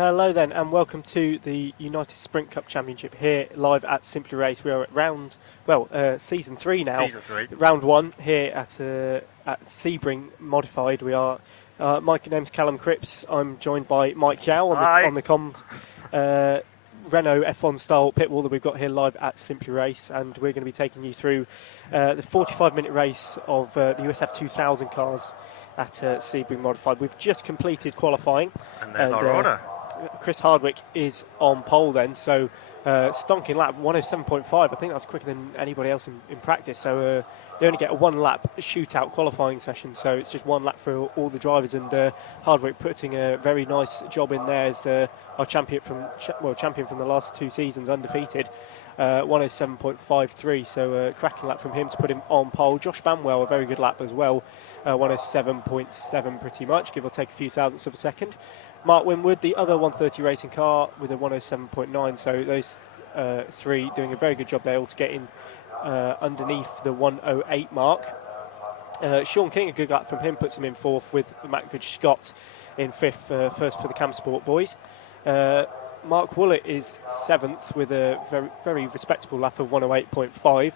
Hello then, and welcome to the United Sprint Cup Championship here live at Simply Race. We are at season 3 now. Season 3. Round 1 here at Sebring Modified. We are. My name's Callum Cripps. I'm joined by Mike Yao on the comms. Renault F1 style pit wall that we've got here live at Simply Race, and we're going to be taking you through the 45-minute race of the USF 2000 cars at Sebring Modified. We've just completed qualifying, and there's our order. Chris Hardwick is on pole then, so stonking lap 107.5. I think that's quicker than anybody else in practice. So they only get a one-lap shootout qualifying session, so it's just one lap for all the drivers. And Hardwick putting a very nice job in there as our champion from the last 2 seasons, undefeated. 107.53, so cracking lap from him to put him on pole. Josh Banwell, a very good lap as well, 107.7 pretty much, give or take a few thousandths of a second. Mark Winwood, the other 130 racing car, with a 107.9, so those 3 doing a very good job there, all to get in underneath the 108 mark. Sean King, a good lap from him, puts him in 4th, with Matt Good-Scott in 5th, first for the Cam Sport boys. Mark Woollett is 7th with a very, very respectable lap of 108.5,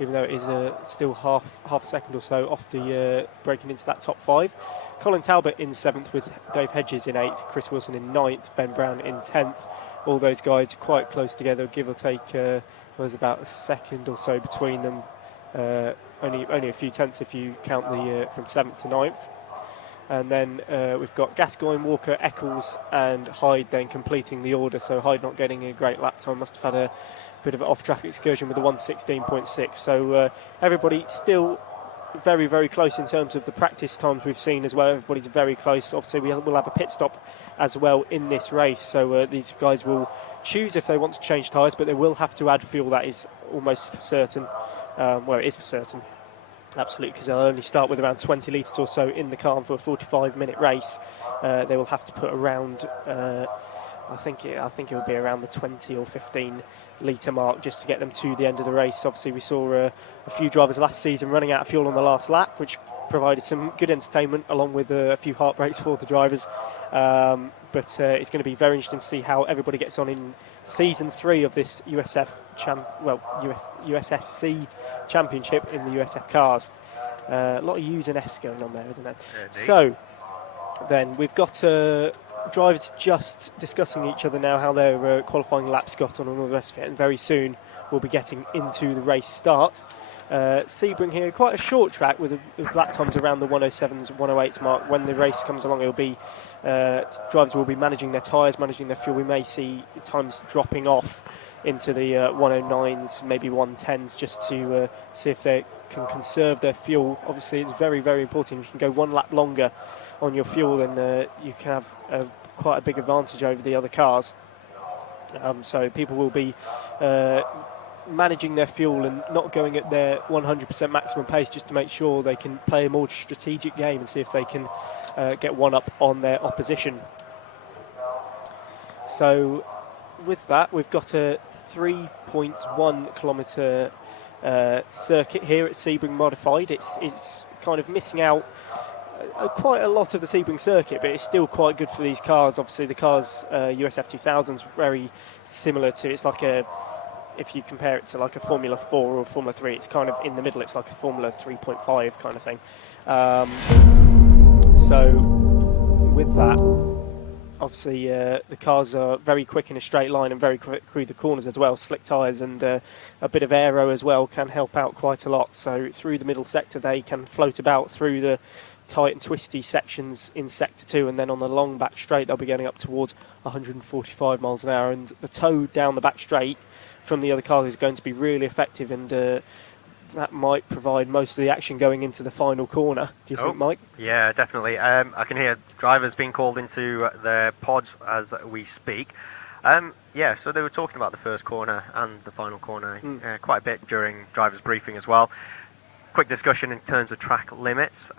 even though it is still half a second or so off the breaking into that top 5. Colin Talbot in 7th with Dave Hedges in 8th, Chris Wilson in 9th, Ben Brown in 10th. All those guys quite close together, give or take. There's about a second or so between them. Only a few tenths if you count the from 7th to 9th. And then we've got Gascoigne, Walker, Eccles and Hyde then completing the order. So Hyde not getting a great lap time, must have had a bit of an off-track excursion with the 116.6. So everybody still very, very close in terms of the practice times we've seen as well. Everybody's very close. Obviously, we'll have a pit stop as well in this race. So these guys will choose if they want to change tyres, but they will have to add fuel. That is almost for certain. It is for certain. Absolutely, because they'll only start with around 20 litres or so in the car for a 45-minute race. They will have to put around, I think it will be around the 20 or 15 litre mark just to get them to the end of the race. Obviously, we saw a few drivers last season running out of fuel on the last lap, which provided some good entertainment along with a few heartbreaks for the drivers. But it's going to be very interesting to see how everybody gets on in season 3 of this USSC championship in the USF cars. A lot of U's and F's going on there, isn't there? Indeed. So then we've got drivers just discussing each other now, how their qualifying laps got on and all the rest of it, and very soon we'll be getting into the race start. Sebring here, quite a short track with lap times around the 107s, 108s mark. When the race comes along, it'll be drivers will be managing their tyres, managing their fuel. We may see times dropping off into the 109s, maybe 110s, just to see if they can conserve their fuel. Obviously, it's very, very important. If you can go one lap longer on your fuel, then you can have quite a big advantage over the other cars. So people will be managing their fuel and not going at their 100% maximum pace, just to make sure they can play a more strategic game and see if they can get one up on their opposition. So with that, we've got a 3.1 kilometre circuit here at Sebring Modified. It's kind of missing out quite a lot of the Sebring circuit, but it's still quite good for these cars. Obviously, the cars USF 2000 is very similar to, it's like if you compare it to like a Formula 4 or Formula 3, it's kind of in the middle. It's like a Formula 3.5 kind of thing. So with that, obviously the cars are very quick in a straight line and very quick through the corners as well. Slick tyres and a bit of aero as well can help out quite a lot. So through the middle sector, they can float about through the tight and twisty sections in sector 2, and then on the long back straight they'll be getting up towards 145 miles an hour, and the tow down the back straight from the other cars is going to be really effective, and that might provide most of the action going into the final corner. Do you think, Mike? Yeah, definitely. I can hear drivers being called into their pods as we speak. So they were talking about the first corner and the final corner quite a bit during drivers' briefing as well. Quick discussion in terms of track limits.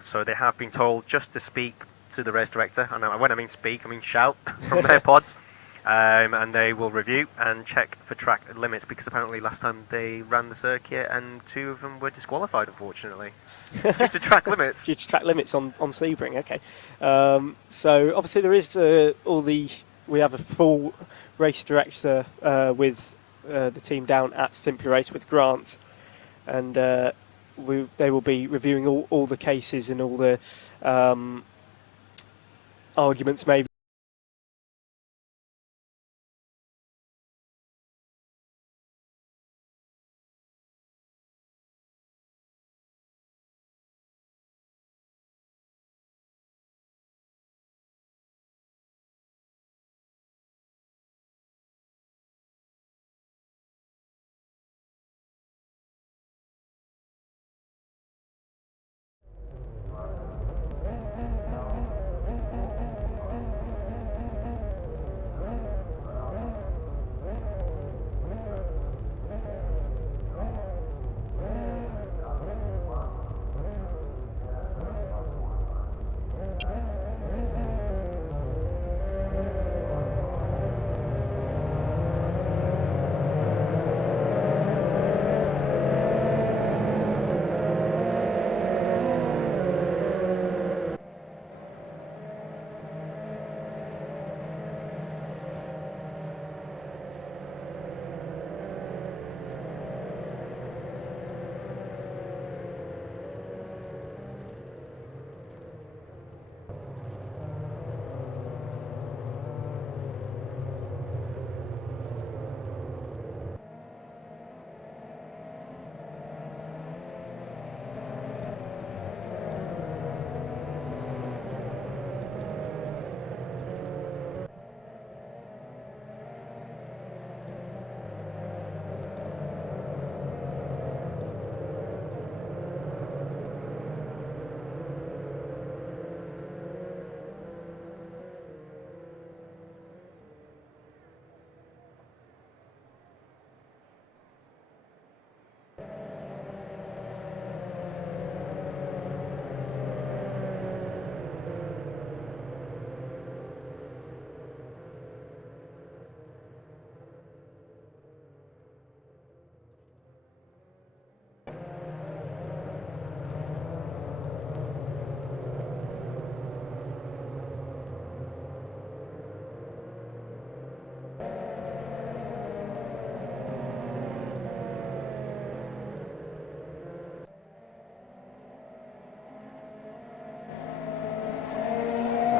So they have been told just to speak to the race director, and when I mean speak, I mean shout from their pods. And they will review and check for track limits, because apparently last time they ran the circuit and 2 of them were disqualified, unfortunately, due to track limits. Due to track limits on Sebring, okay. So obviously there is all the we have a full race director with the team down at Simply Race with Grant, and they will be reviewing all the cases and all the arguments maybe.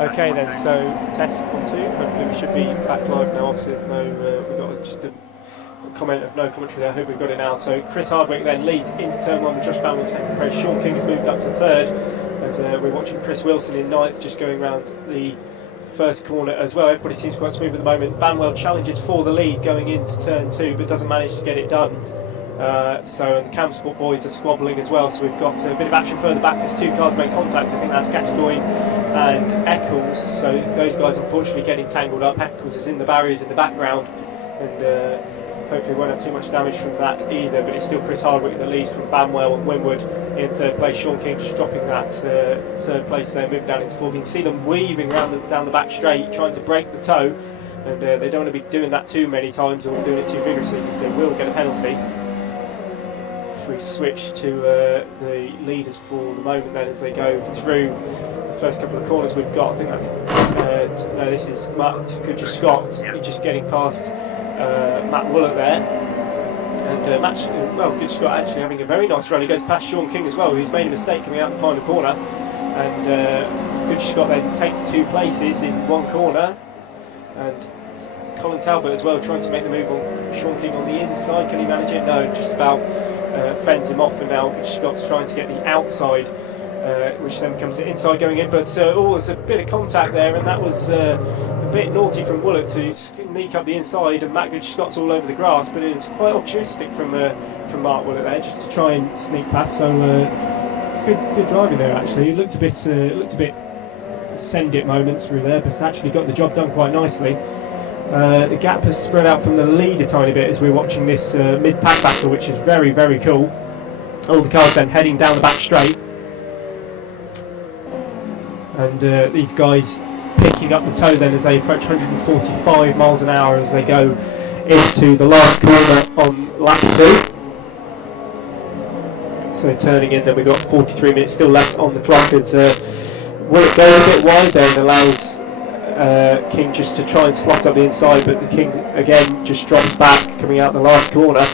Okay then, so test 1, 2. Hopefully we should be back live now. Obviously there's no, we've got just a comment of no commentary there. I hope we've got it now. So Chris Hardwick then leads into turn 1 with Josh Banwell in second place. Sean King has moved up to third as we're watching Chris Wilson in ninth, just going around the first corner as well. Everybody seems quite smooth at the moment. Banwell challenges for the lead going into turn 2 but doesn't manage to get it done. And the Campsport boys are squabbling as well, so we've got a bit of action further back as two cars make contact. I think that's Gascoigne and Eccles, so those guys unfortunately getting tangled up. Eccles is in the barriers in the background, and hopefully won't have too much damage from that either, but it's still Chris Hardwick that leads from Banwell and Winwood in third place. Sean King just dropping that third place there, moving down into fourth. You can see them weaving around down the back straight, trying to break the toe, and they don't want to be doing that too many times or doing it too vigorously because they will get a penalty. We switch to the leaders for the moment then as they go through the first couple of corners we've got. I think that's no, this is Matt Scott. He's just getting past Matt Woollett there, and Good Scott actually having a very nice run. He goes past Sean King as well, who's made a mistake coming out the final corner, and Good Scott then takes 2 places in one corner, and Colin Talbot as well trying to make the move on Sean King on the inside. Can he manage it? No, just about fends him off, and now Scott's trying to get the outside, which then becomes the inside going in. But there's a bit of contact there, and that was a bit naughty from Woollett to sneak up the inside, and Matt Scott's all over the grass. But it was quite opportunistic from Mark Woollett there, just to try and sneak past. So good driving there actually. It looked a bit send it moment through there, but actually got the job done quite nicely. The gap has spread out from the lead a tiny bit as we're watching this mid-pack battle, which is very, very cool. All the cars then heading down the back straight, and these guys picking up the toe then as they approach 145 miles an hour as they go into the last corner on lap 2. So turning in, then we've got 43 minutes still left on the clock as Will goes a bit wide there and allows King just to try and slot up the inside, but the King again just drops back coming out the last corner.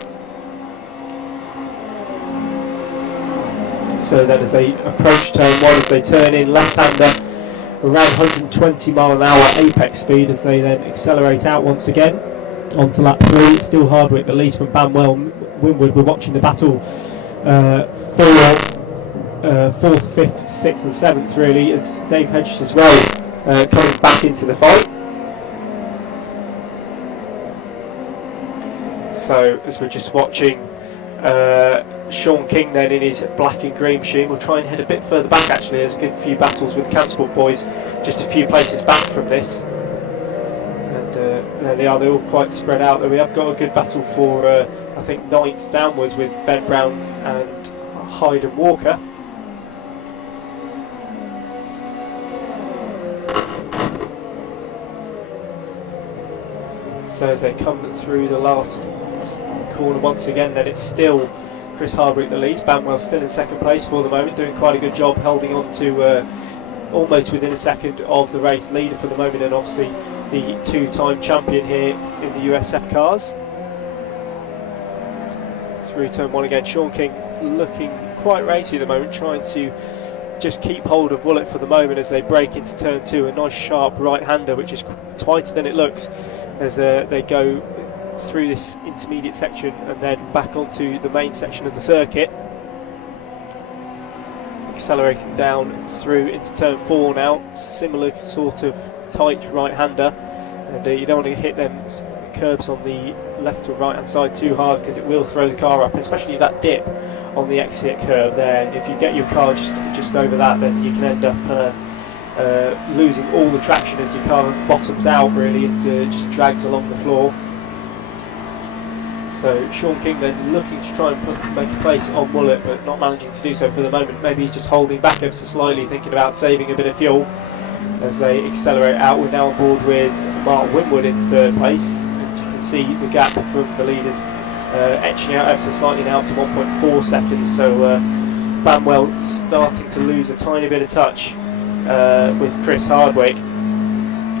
So then as they approach turn 1, as they turn in left-hander around 120 mile an hour apex speed, as they then accelerate out once again onto lap 3. It's still Hardwick that leads from Banwell. Winwood, we're watching the battle for 4th, 5th, 6th and 7th really, as Dave Hedges as well coming back into the fight. So as we're just watching Sean King then in his black and green machine, we'll try and head a bit further back actually. There's a good few battles with the Campsport boys just a few places back from this, and there they are, they're all quite spread out there. We have got a good battle for I think 9th downwards with Ben Brown and Hyde and Walker. So as they come through the last corner once again, then it's still Chris Hardwick that leads. Banwell still in second place for the moment, doing quite a good job holding on to almost within a second of the race leader for the moment, and obviously the 2-time champion here in the USF cars. Through turn 1 again, Sean King looking quite racy at the moment, trying to just keep hold of Woollett for the moment as they break into turn 2. A nice sharp right-hander which is tighter than it looks as they go through this intermediate section and then back onto the main section of the circuit. Accelerating down through into turn 4 now, similar sort of tight right-hander, and you don't want to hit them curbs on the left or right hand side too hard because it will throw the car up, especially that dip on the exit curve there. If you get your car just over that, then you can end up losing all the traction as your car bottoms out really and just drags along the floor. So Sean King then looking to try and make a place on Woollett, but not managing to do so for the moment. Maybe he's just holding back ever so slightly, thinking about saving a bit of fuel as they accelerate out. We're now on board with Mark Winwood in 3rd place, and you can see the gap from the leaders etching out ever so slightly now to 1.4 seconds. So Banwell starting to lose a tiny bit of touch with Chris Hardwick.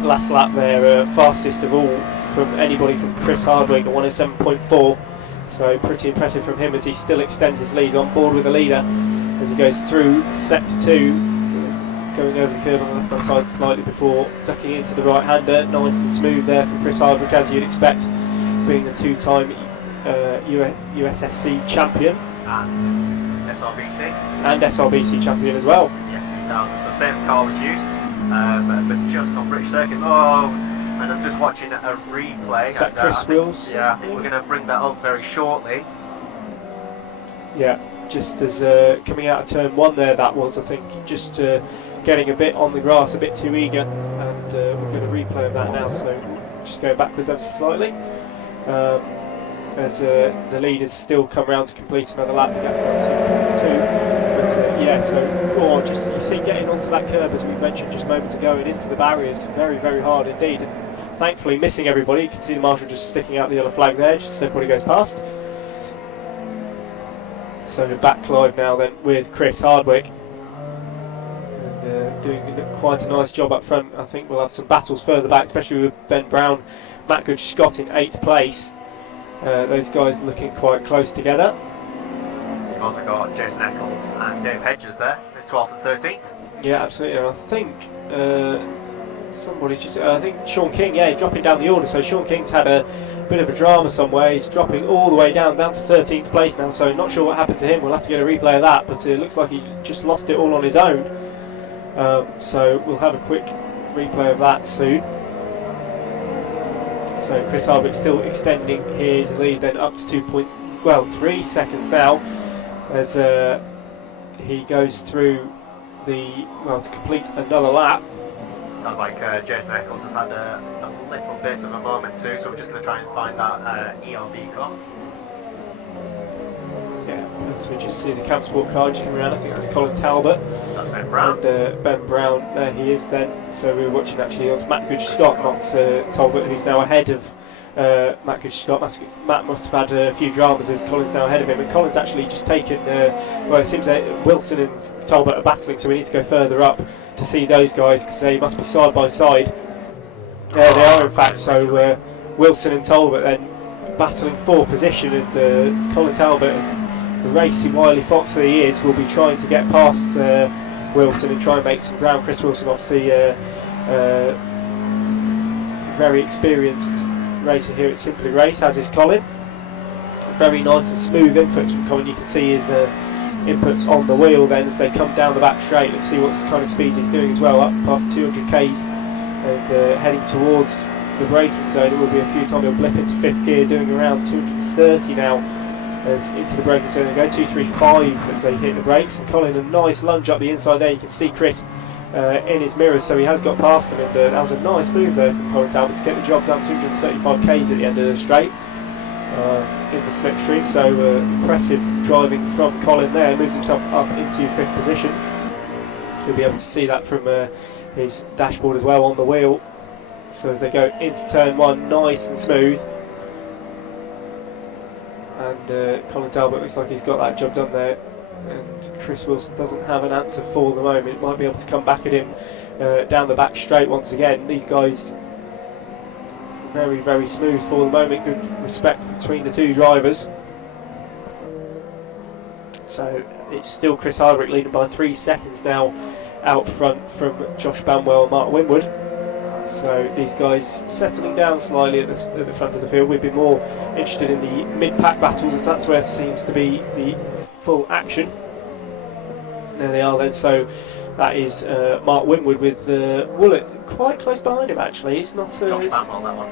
Last lap there, fastest of all from anybody from Chris Hardwick at 107.4, so pretty impressive from him as he still extends his lead. On board with the leader as he goes through sector 2, going over the curve on the left hand side slightly before ducking into the right hander. Nice and smooth there from Chris Hardwick, as you'd expect, being the 2-time USSC champion and SRBC champion as well. Yeah, 2000, so same car was used, but just on British circuits. Oh, and I'm just watching a replay. Is that Chris Wills? Yeah, I think we're going to bring that up very shortly. Yeah, just as coming out of turn 1 there, that was, I think, just getting a bit on the grass, a bit too eager, and we're going to replay of that now, so just go backwards ever so slightly. As the leaders still come round to complete another lap, the gap's now 2.2. But yeah, so go on, just you see getting onto that curve as we mentioned just moments ago and into the barriers, very, very hard indeed. And thankfully missing everybody. You can see the marshal just sticking out the yellow flag there, just as everybody goes past. So back live now then with Chris Hardwick, and doing quite a nice job up front. I think we'll have some battles further back, especially with Ben Brown, Matt Good Scott in 8th place. Those guys looking quite close together. You've also got Jason Eccles and Dave Hedges there in 12th and 13th. Yeah, absolutely. And I think somebody just, I think Sean King, yeah, dropping down the order. So Sean King's had a bit of a drama somewhere. He's dropping all the way down to 13th place now. So not sure what happened to him. We'll have to get a replay of that. But it looks like he just lost it all on his own. So we'll have a quick replay of that soon. So Chris Hardwick still extending his lead then up to 3 seconds now as he goes through to complete another lap. Sounds like Jason Eccles has had a little bit of a moment too, so we're just going to try and find that ERB car. Yeah, so we just see the Campsport car just coming around. I think that's Colin Talbot. That's Ben Brown. And Ben Brown, there he is then. So we were watching actually, it was Matt Good Scott, not Talbot, who's now ahead of Matt Good Scott. Matt must have had a few dramas as Colin's now ahead of him. And Colin's actually just taken, well, it seems that Wilson and Talbot are battling, so we need to go further up to see those guys because they must be side by side. Yeah, they are in fact. So Wilson and Talbot then battling for position, and Colin Talbot, the racy wily fox that he is, will be trying to get past Wilson and try and make some ground. Chris Wilson, obviously very experienced racer here at Simply Race, as is Colin. Very nice and smooth inputs from Colin. You can see his inputs on the wheel then as they come down the back straight. Let's see what kind of speed he's doing as well, up past 200 k's and heading towards the braking zone. It will be a few times he'll blip into 5th gear, doing around 230 now as into the braking zone they go. 235 as they hit the brakes, and Colin a nice lunge up the inside there. You can see Chris in his mirrors, so he has got past him, and that was a nice move there from Colin Talbot to get the job done. 235 k's at the end of the straight in the slipstream, so impressive driving from Colin there. Moves himself up into 5th position. You'll be able to see that from his dashboard as well on the wheel. So as they go into turn 1, nice and smooth, and Colin Talbot looks like he's got that job done there, and Chris Wilson doesn't have an answer for the moment. Might be able to come back at him down the back straight once again. These guys very, very smooth for the moment. Good respect between the two drivers. So it's still Chris Hardwick leading by 3 seconds now out front from Josh Banwell and Mark Winwood. So these guys settling down slightly at the front of the field. We've been more interested in the mid-pack battles, as that's where it seems to be the full action. There they are then. So that is Mark Winwood with Woollett quite close behind him actually. It's not Josh Banwell, that one.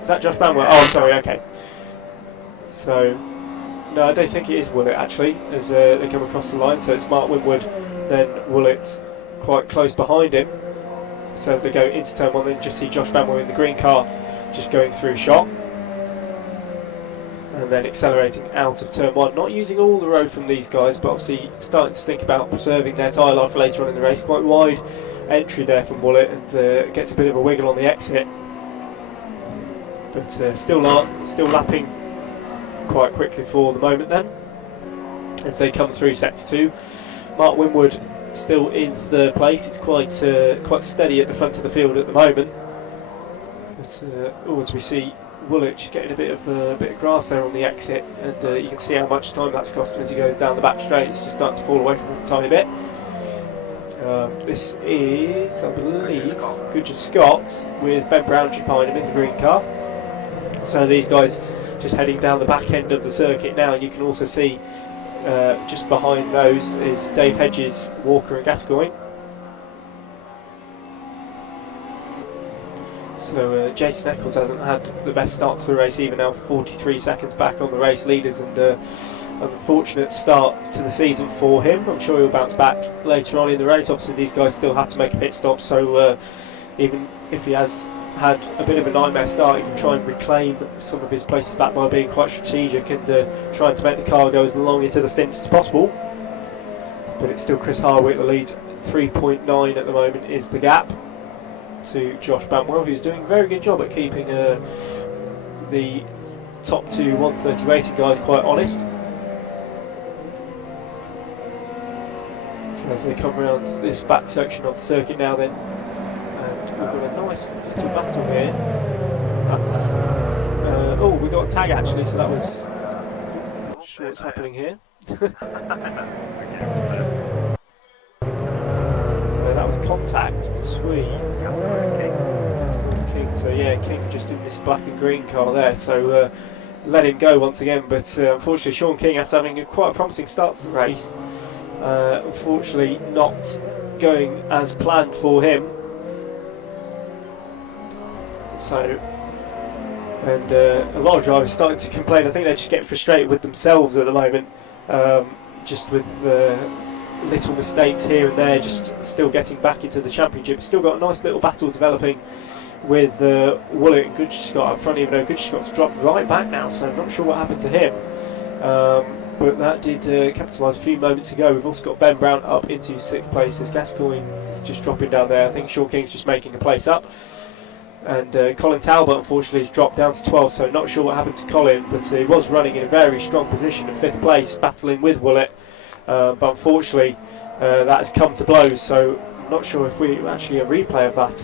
Is that Josh Banwell? Oh, sorry, okay. So no, I don't think it is Woollett actually as they come across the line. So it's Mark Winwood, then Woollett quite close behind him. So as they go into turn 1, then just see Josh Banwell in the green car just going through shot, and then accelerating out of turn 1. Not using all the road from these guys, but obviously starting to think about preserving their tyre life for later on in the race. Quite wide entry there from Woollett, and gets a bit of a wiggle on the exit, but still lapping quite quickly for the moment then as they come through sector 2. Mark Winwood still in 3rd place. It's quite steady at the front of the field at the moment, but as we see Woollett just getting a bit of grass there on the exit, and you can see how much time that's cost him as he goes down the back straight. It's just starting to fall away from him a tiny bit. This is, I believe, Goodger Scott with Ben Browntree behind him in the green car. So these guys just heading down the back end of the circuit now, and you can also see just behind those is Dave Hedges, Walker and Gascoigne. So Jason Eccles hasn't had the best start to the race either, now 43 seconds back on the race leaders, and an unfortunate start to the season for him. I'm sure he'll bounce back later on in the race. Obviously these guys still have to make a pit stop, so even if he has had a bit of a nightmare start, he can try and reclaim some of his places back by being quite strategic and trying to make the car go as long into the stint as possible. But it's still Chris Hardwick that leads. 3.9 at the moment is the gap to Josh Banwell, who's doing a very good job at keeping the top 2 130 racing guys quite honest. So as they come around this back section of the circuit now then, we've got a nice little battle here. That's oh, we got a tag actually, so that was, not sure what's happening here. So that was contact between Gascoigne and King. So yeah, King just in this black and green car there, so let him go once again, but unfortunately Sean King, after having quite a promising start to the race, unfortunately not going as planned for him. So, and a lot of drivers starting to complain. I think they're just getting frustrated with themselves at the moment, just with little mistakes here and there, just still getting back into the championship. Still got a nice little battle developing with Woollett and Goodger Scott up front, even though Goodger Scott's dropped right back now, so I'm not sure what happened to him. But that did capitalise a few moments ago. We've also got Ben Brown up into 6th place as Gascoigne is just dropping down there. I think Sean King's just making a place up. And Colin Talbot unfortunately has dropped down to 12, so not sure what happened to Colin, but he was running in a very strong position at 5th place, battling with Woollett, but unfortunately that has come to blows, so I'm not sure if we actually a replay of that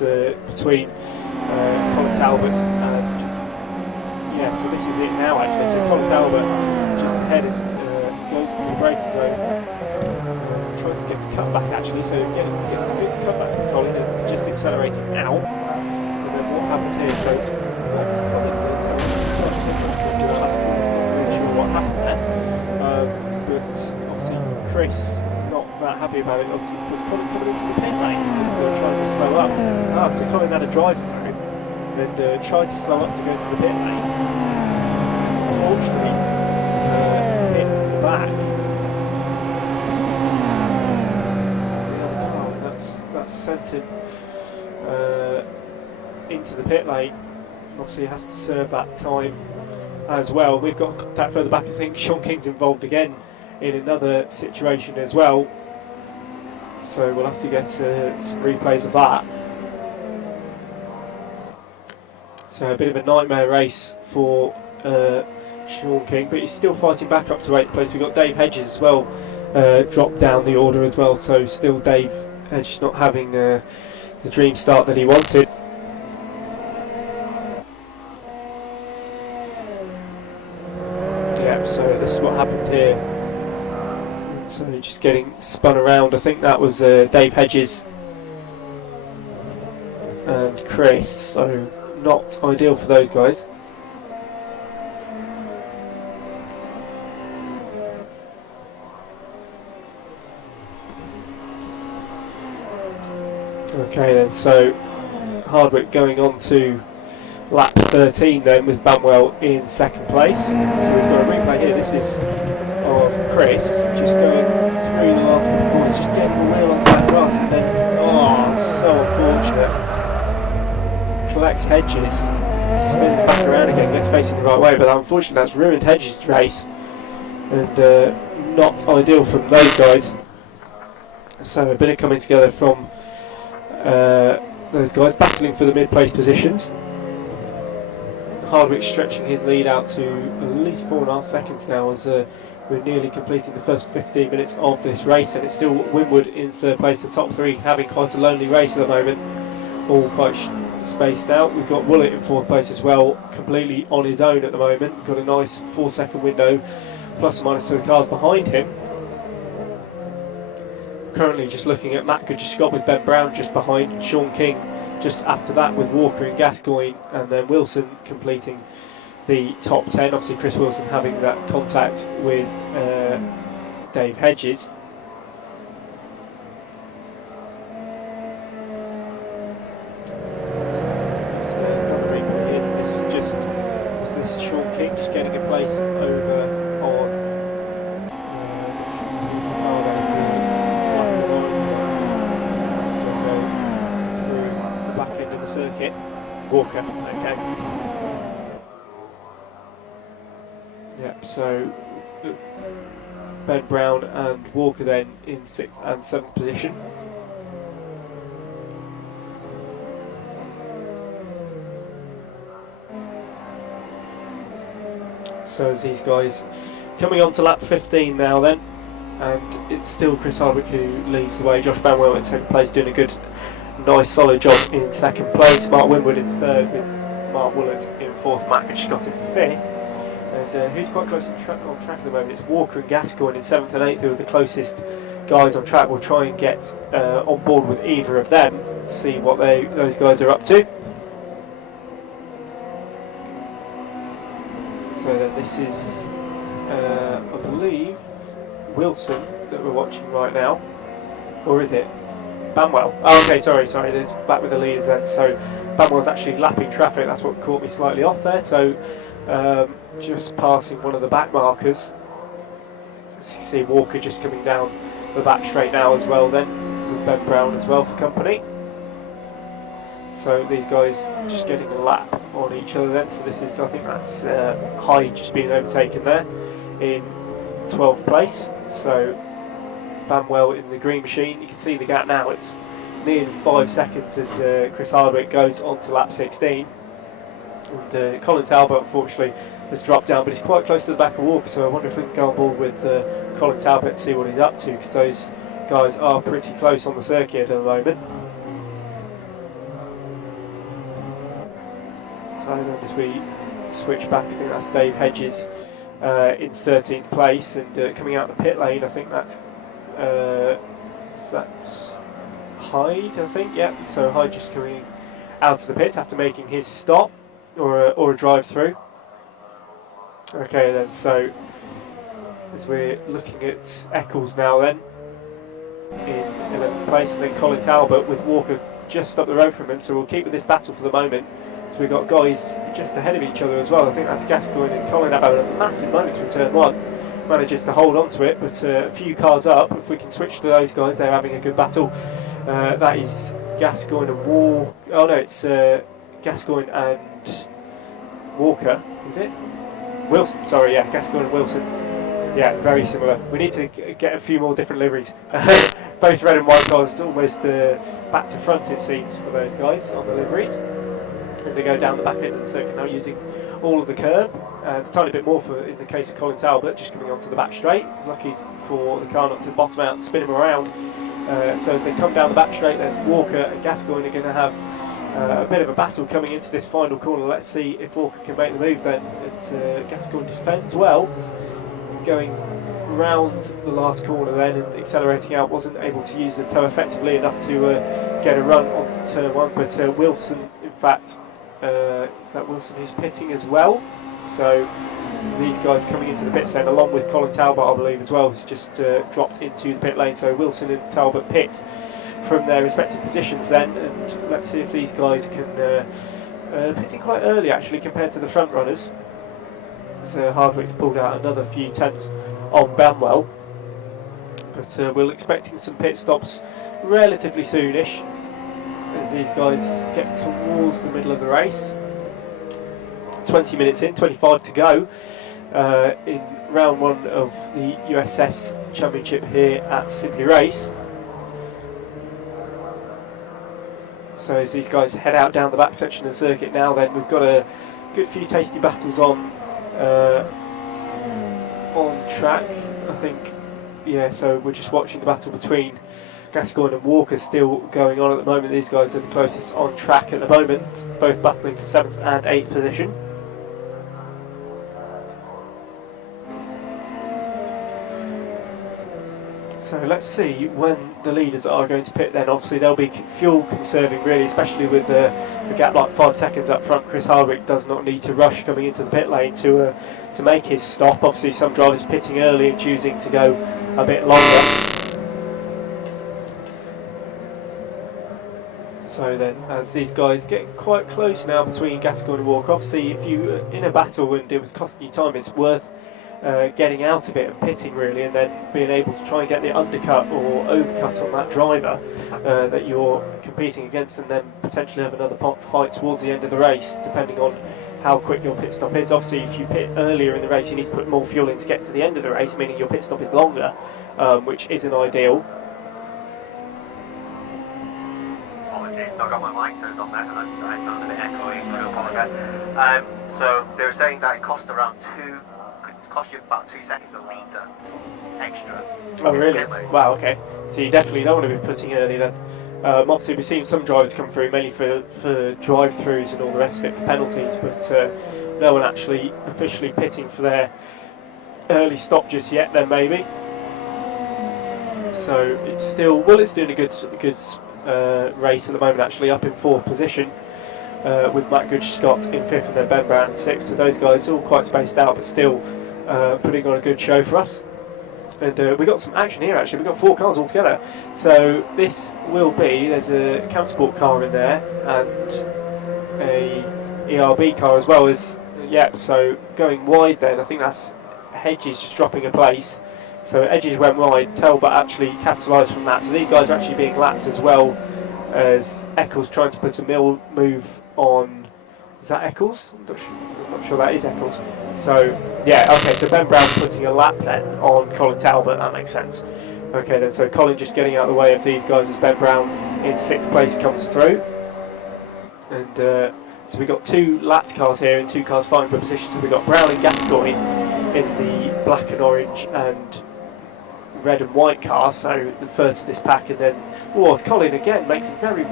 between Talbot, and yeah, so this is it now actually. So Colin Talbot just ahead and goes into the braking zone, tries to get the cutback actually, so gets a good cutback from Colin and just accelerating out. And then what happens here? So that was Colin. I'm not really sure what happened there, but obviously Chris not that happy about it. Obviously, was Colin coming into the pit lane and trying to slow up. So Colin had a drive through and tried to slow up to go to the pit lane. Unfortunately, hit the back. That's sent him into the pit lane. Obviously, has to serve that time as well. We've got contact further back. I think Sean King's involved again in another situation as well, so we'll have to get some replays of that. So a bit of a nightmare race for Sean King, but he's still fighting back up to 8th place. We've got Dave Hedges as well, dropped down the order as well, so still Dave Hedges not having the dream start that he wanted. Yeah, so this is what happened here. So just getting spun around. I think that was Dave Hedges and Chris, so not ideal for those guys. Okay then, so Hardwick going on to lap 13 then with Banwell in 2nd place. So we've got a replay here. This is of Chris just going through the last couple of corners, just getting the wheel onto that grass, and then so unfortunate. Collects Hedges, spins back around again, gets facing the right way, but unfortunately that's ruined Hedges' race and not ideal from those guys. So a bit of coming together from those guys, battling for the mid-place positions. Hardwick stretching his lead out to at least 4.5 seconds now as we're nearly completing the first 15 minutes of this race, and it's still Winwood in 3rd place. The top 3 having quite a lonely race at the moment, all quite spaced out. We've got Woollett in 4th place as well, completely on his own at the moment. We've got a nice 4-second window, plus or minus to the cars behind him. Currently just looking at Matt Scott with Ben Brown just behind, Sean King just after that with Walker and Gascoigne, and then Wilson completing the top 10. Obviously Chris Wilson having that contact with Dave Hedges. So this was Sean King just getting a place over on the back end of the circuit. Walker, okay. Yep, so Ben Brown and Walker then in 6th and 7th position. So as these guys coming on to lap 15 now then, and it's still Chris Hardwick who leads the way. Josh Banwell in 2nd place doing a good, nice solid job in 2nd place. Mark Winwood in 3rd with Mark Woollett in 4th, Matt Scott in 5th. And who's quite close on track at the moment? It's Walker and Gascoigne in 7th and 8th who are the closest guys on track. We'll try and get on board with either of them, see what those guys are up to. So then this is, I believe, Wilson that we're watching right now, or is it Banwell? Oh, okay, sorry, there's back with the leaders then. So Banwell's actually lapping traffic, that's what caught me slightly off there. So just passing one of the back markers. As you can see, Walker just coming down the back straight now as well then, with Ben Brown as well for company. So these guys just getting a lap on each other then. So this is, I think that's Hyde just being overtaken there in 12th place. So Banwell in the green machine. You can see the gap now, it's nearly 5 seconds as Chris Hardwick goes on to lap 16. And Colin Talbot unfortunately has dropped down, but he's quite close to the back of Walker, so I wonder if we can go on board with Colin Talbot and see what he's up to, because those guys are pretty close on the circuit at the moment. So then as we switch back, I think that's Dave Hedges in 13th place, and coming out the pit lane, I think that's Hyde, I think, yeah. So Hyde just coming out of the pits after making his stop, or a drive-through. Okay then, so as we're looking at Eccles now then, in 11th place, and then Colin Talbot with Walker just up the road from him, so we'll keep with this battle for the moment. So we've got guys just ahead of each other as well. I think that's Gascoigne and Colin having a massive moment through turn 1. Manages to hold on to it, but a few cars up. If we can switch to those guys, they're having a good battle. That is Gascoigne and Walker. Oh no, it's Gascoigne and Walker, is it? Wilson, sorry, yeah, Gascoigne and Wilson. Yeah, very similar. We need to get a few more different liveries. Both red and white cars, almost back to front it seems for those guys on the liveries as they go down the back end of the circuit now, using all of the curb, and a tiny bit more for in the case of Colin Talbot, just coming onto the back straight. Lucky for the car not to bottom out and spin him around. So as they come down the back straight, then Walker and Gascoigne are going to have a bit of a battle coming into this final corner. Let's see if Walker can make the move then, as Gascoigne defends well, going round the last corner then and accelerating out. Wasn't able to use the toe effectively enough to get a run onto turn 1, but Wilson, in fact, is that Wilson who's pitting as well? So these guys coming into the pit lane, along with Colin Talbot, I believe, as well, who's just dropped into the pit lane. So Wilson and Talbot pit from their respective positions then, and let's see if these guys can pitting quite early actually compared to the front runners. So Hardwick's pulled out another few tenths on Banwell, but we're expecting some pit stops relatively soonish as these guys get towards the middle of the race. 20 minutes in, 25 to go in round 1 of the USS Championship here at Simply Race. So as these guys head out down the back section of the circuit now, then we've got a good few tasty battles on track, I think. Yeah, so we're just watching the battle between Gascoigne and Walker still going on at the moment. These guys are the closest on track at the moment, both battling for 7th and 8th position. So let's see when the leaders are going to pit then. Obviously they'll be fuel conserving really, especially with the gap like 5 seconds up front. Chris Hardwick does not need to rush coming into the pit lane to make his stop. Obviously some drivers pitting early and choosing to go a bit longer. So then as these guys get quite close now between Gascoigne and Walker, obviously if you in a battle and it was costing you time, it's worth getting out of it and pitting really, and then being able to try and get the undercut or overcut on that driver that you're competing against, and then potentially have another fight towards the end of the race depending on how quick your pit stop is. Obviously if you pit earlier in the race you need to put more fuel in to get to the end of the race, meaning your pit stop is longer, which isn't ideal. Apologies, not got my mic turned on there and I sound a bit echoey, so I do apologise. So they were saying that it cost around cost you about 2 seconds a litre extra. Oh really? Wow, okay. So you definitely don't want to be putting early then. Obviously we've seen some drivers come through mainly for drive-throughs and all the rest of it for penalties, but no one actually officially pitting for their early stop just yet then maybe. So it's still, well, it's doing a good race at the moment actually, up in 4th position. With Matt Gooch-Scott in 5th and then Ben Brown in 6th. So those guys all quite spaced out, but still putting on a good show for us. And we got some action here actually. We've got 4 cars all together. So this will be, there's a Countersport car in there and a ERB car as well as, yeah, so going wide then. I think that's Hedges just dropping a place. So Edges went wide, Talbot actually capitalised from that. So these guys are actually being lapped as well as Eccles trying to put a move on. Is that Eccles? I'm not sure that is Eccles. So yeah, okay, so Ben Brown's putting a lap then on Colin Talbot, that makes sense. Okay then, so Colin just getting out of the way of these guys as Ben Brown in 6th place comes through. And so we've got 2 lapped cars here and 2 cars fighting for position. So we've got Brown and Gascoigne in the black and orange and red and white car, so the first of this pack, and then Colin again makes a very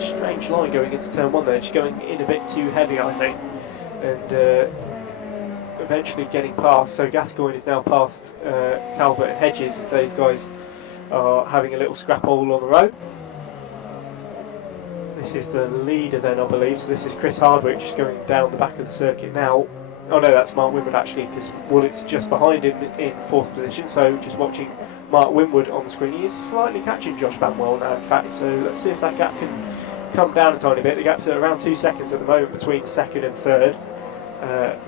Strange line going into turn 1 there, just going in a bit too heavy, I think, and eventually getting past. So Gascoigne is now past Talbot and Hedges as those guys are having a little scrap all on the road. This is the leader then, I believe, so this is Chris Hardwick just going down the back of the circuit now. Oh no, that's Mark Winwood actually, because Woolett's just behind him in 4th position, so just watching Mark Winwood on the screen. He is slightly catching Josh Banwell now, in fact, so let's see if that gap can come down a tiny bit. The gap's at around 2 seconds at the moment between 2nd and 3rd.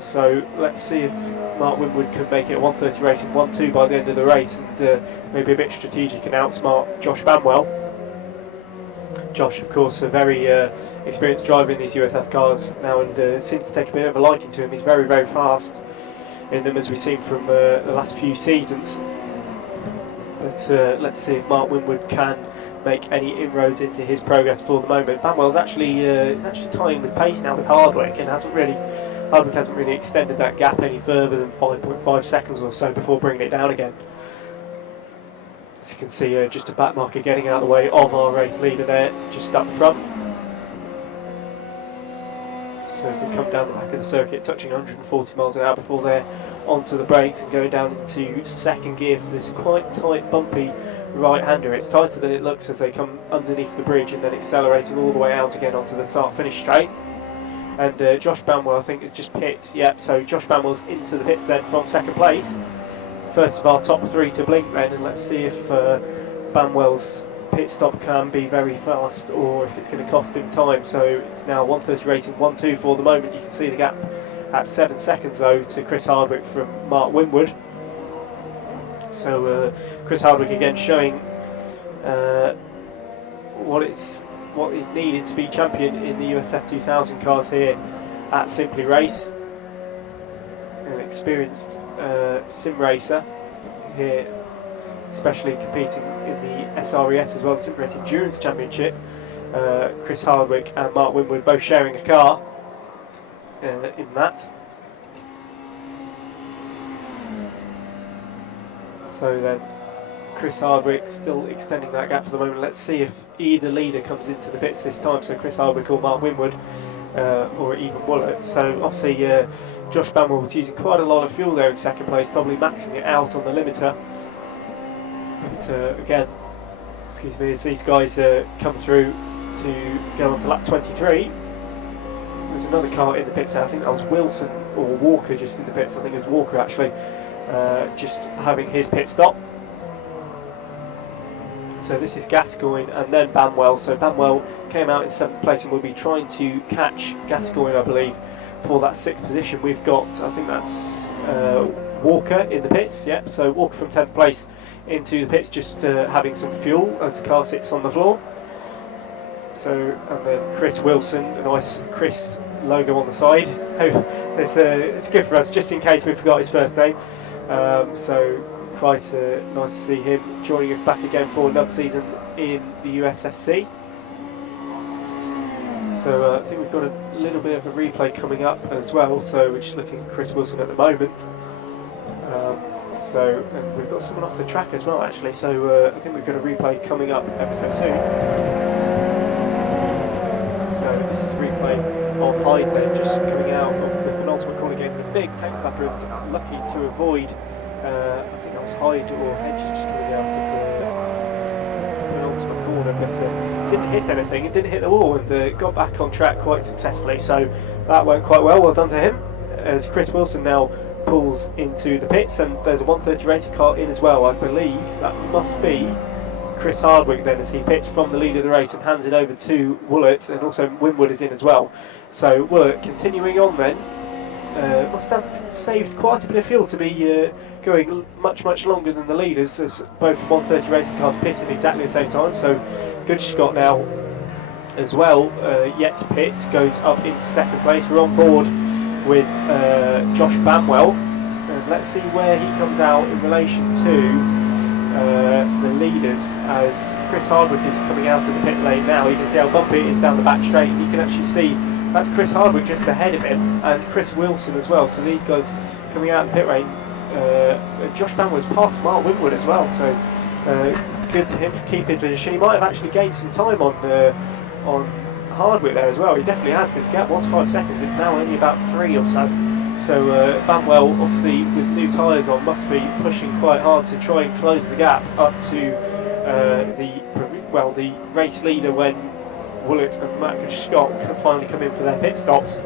So let's see if Mark Winwood can make it a 1:30 race in 1-2 by the end of the race, and maybe a bit strategic and outsmart Josh Banwell. Josh, of course, a very experienced driver in these USF cars now, and seems to take a bit of a liking to him. He's very, very fast in them, as we've seen from the last few seasons. But let's see if Mark Winwood can make any inroads into his progress for the moment. Banwell's actually tying with pace now with Hardwick, and Hardwick hasn't really extended that gap any further than 5.5 seconds or so before bringing it down again. As you can see, just a back marker getting out of the way of our race leader there, just up front. So as they come down the back of the circuit, touching 140 miles an hour before they're onto the brakes and going down into 2nd gear for this quite tight, bumpy right-hander. It's tighter than it looks as they come underneath the bridge and then accelerating all the way out again onto the start-finish straight. And Josh Banwell, I think, is just pit. Yep, so Josh Banwell's into the pits then from 2nd place. First of our top 3 to blink then, and let's see if Banwell's pit stop can be very fast or if it's going to cost him time. So it's now 1:30 racing 1-2 for the moment. You can see the gap at 7 seconds though to Chris Hardwick from Mark Winwood. So Chris Hardwick again showing what is needed to be champion in the USF 2000 cars here at Simply Race. An experienced sim racer here, especially competing in the SRES as well, the Sim Race Endurance Championship. Chris Hardwick and Mark Winwood both sharing a car in that. So then Chris Hardwick still extending that gap for the moment. Let's see if either leader comes into the pits this time, so Chris Hardwick or Mark Winwood, or even Woolett. So obviously Josh Banwell was using quite a lot of fuel there in 2nd place, probably maxing it out on the limiter. But again, excuse me, as these guys come through to go on to lap 23, there's another car in the pits there. I think that was Wilson or Walker just in the pits. I think it was Walker actually, just having his pit stop. So this is Gascoigne and then Banwell. So Banwell came out in 7th place and will be trying to catch Gascoigne, I believe, for that 6th position. We've got, I think that's Walker in the pits. Yep, so Walker from 10th place into the pits, just having some fuel as the car sits on the floor. So, and then Chris Wilson, a nice Chris logo on the side. It's good for us, just in case we forgot his first name. So quite nice to see him joining us back again for another season in the USSC. So I think we've got a little bit of a replay coming up as well, so we're just looking at Chris Wilson at the moment. And we've got someone off the track as well actually, so I think we've got a replay coming up ever so soon. So this is a replay of Hyde then, just coming out of the penultimate corner, getting a big tank flapper, lucky to avoid, I think that was Hyde or Hedges just coming out of the penultimate corner, but didn't hit anything, it didn't hit the wall, and got back on track quite successfully, so that went quite well done to him, as Chris Wilson now pulls into the pits, and there's a 1:30 racing car in as well. I believe that must be Chris Hardwick then, as he pits from the lead of the race and hands it over to Woolett, and also Winwood is in as well. So Woolett continuing on then, must have saved quite a bit of fuel to be going much longer than the leaders, as both 1:30 racing cars pit at exactly the same time. So good Scott now as well, yet to pit, goes up into 2nd place. We're on board with Josh Banwell, and let's see where he comes out in relation to the leaders, as Chris Hardwick is coming out of the pit lane now. You can see how bumpy it is down the back straight, and you can actually see that's Chris Hardwick just ahead of him, and Chris Wilson as well. So these guys coming out of the pit lane. Josh Banwell's past Mark Winwood as well, so good to him to keep his position. He might have actually gained some time on on Hardwick there as well. He definitely has, because the gap was 5 seconds. It's now only about 3 or so. So Banwell, obviously with new tyres on, must be pushing quite hard to try and close the gap up to the race leader when Woolett and Matt Scott can finally come in for their pit stops.